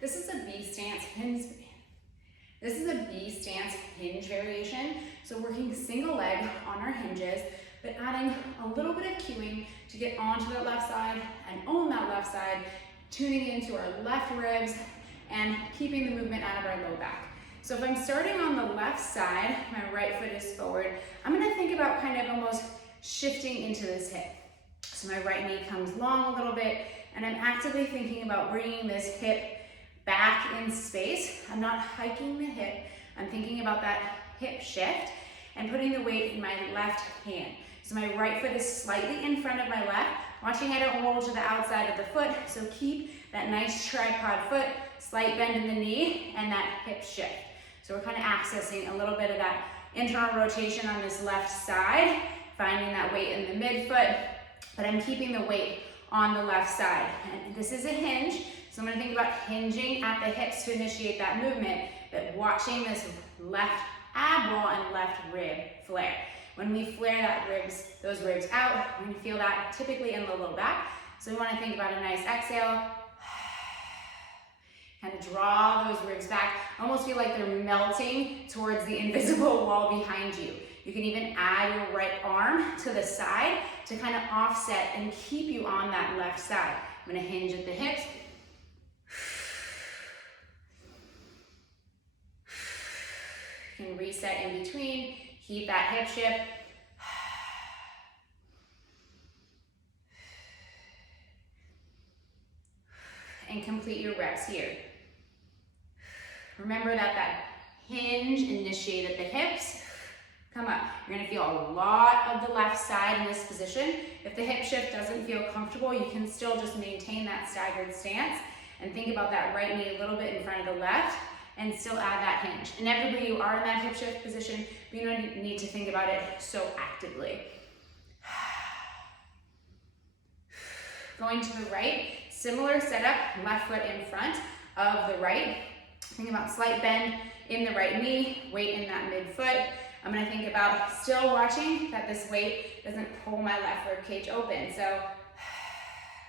This is a B stance hinge. This is a B stance hinge variation. So working single leg on our hinges, but adding a little bit of cueing to get onto the left side and own that left side, tuning into our left ribs and keeping the movement out of our low back. So if I'm starting on the left side, my right foot is forward, I'm gonna think about kind of almost shifting into this hip. So my right knee comes long a little bit, and I'm actively thinking about bringing this hip back in space. I'm not hiking the hip, I'm thinking about that hip shift and putting the weight in my left hand. So my right foot is slightly in front of my left, watching I don't roll to the outside of the foot, so keep that nice tripod foot, slight bend in the knee, and that hip shift. So we're kind of accessing a little bit of that internal rotation on this left side, finding that weight in the midfoot, but I'm keeping the weight on the left side. And this is a hinge, so I'm gonna think about hinging at the hips to initiate that movement, but watching this left ab roll and left rib flare. When we flare those ribs out, we're gonna feel that typically in the low back. So we wanna think about a nice exhale, kind of draw those ribs back, almost feel like they're melting towards the invisible wall behind you. You can even add your right arm to the side to kind of offset and keep you on that left side. I'm gonna hinge at the hips. You can reset in between, keep that hip shift. And complete your reps here. Remember that hinge initiated the hips. Come up. You're gonna feel a lot of the left side in this position. If the hip shift doesn't feel comfortable, you can still just maintain that staggered stance and think about that right knee a little bit in front of the left and still add that hinge. Inevitably, you are in that hip shift position, but you don't need to think about it so actively. Going to the right, similar setup, left foot in front of the right. Think about slight bend in the right knee, weight in that midfoot. I'm gonna think about still watching that this weight doesn't pull my left rib cage open. So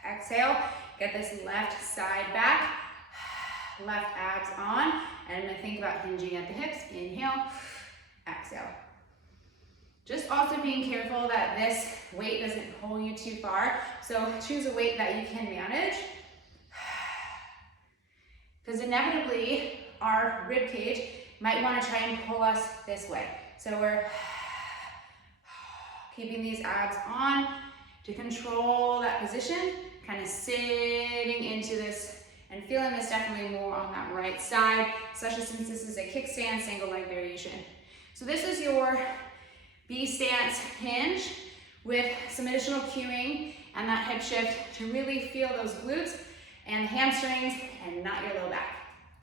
exhale, get this left side back, left abs on, and I'm gonna think about hinging at the hips. Inhale, exhale. Just also being careful that this weight doesn't pull you too far. So choose a weight that you can manage. Because inevitably, our rib cage might want to try and pull us this way. So we're keeping these abs on to control that position, kind of sitting into this and feeling this definitely more on that right side, especially since this is a kickstand single leg variation. So this is your B stance hinge with some additional cueing and that hip shift to really feel those glutes and hamstrings and not your low back.